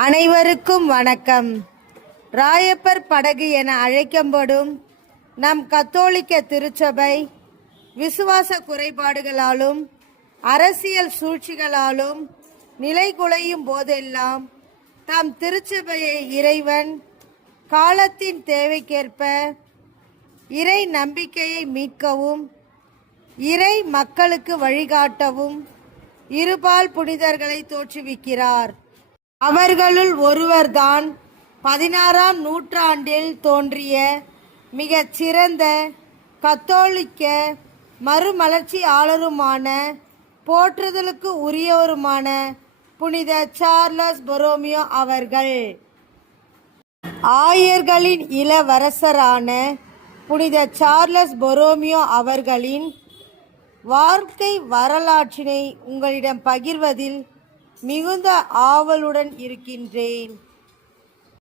அனைவருக்கும் வணக்கம். ராயப்பர் படகு என அழைக்கப்படும் நம் கத்தோலிக்க திருச்சபை விசுவாச குறைபாடுகளாலும் அரசியல் சூழ்ச்சிகளாலும் நிலைகுலையும் போதெல்லாம் தம் திருச்சபையை இறைவன் காலத்தின் தேவைக்கேற்ப இறை நம்பிக்கையை மீட்கவும் இறை மக்களுக்கு வழிகாட்டவும் இருபால் புனிதர்களை தோற்றுவிக்கிறார். அவர்களுள் ஒருவர்தான் 16ஆம் நூற்றாண்டில் தோன்றிய மிகச் சிறந்த கத்தோலிக்க மறுமலர்ச்சியாளருமான போற்றுதலுக்கு உரியவருமான புனித சார்லஸ் பொரோமியோ அவர்கள். ஆயர்களின் இளவரசரான புனித சார்லஸ் பொரோமியோ அவர்களின் வாழ்க்கை வரலாற்றினை உங்களிடம் பகிர்வதில் மிகுந்த ஆவலுடன் இருக்கின்றேன்.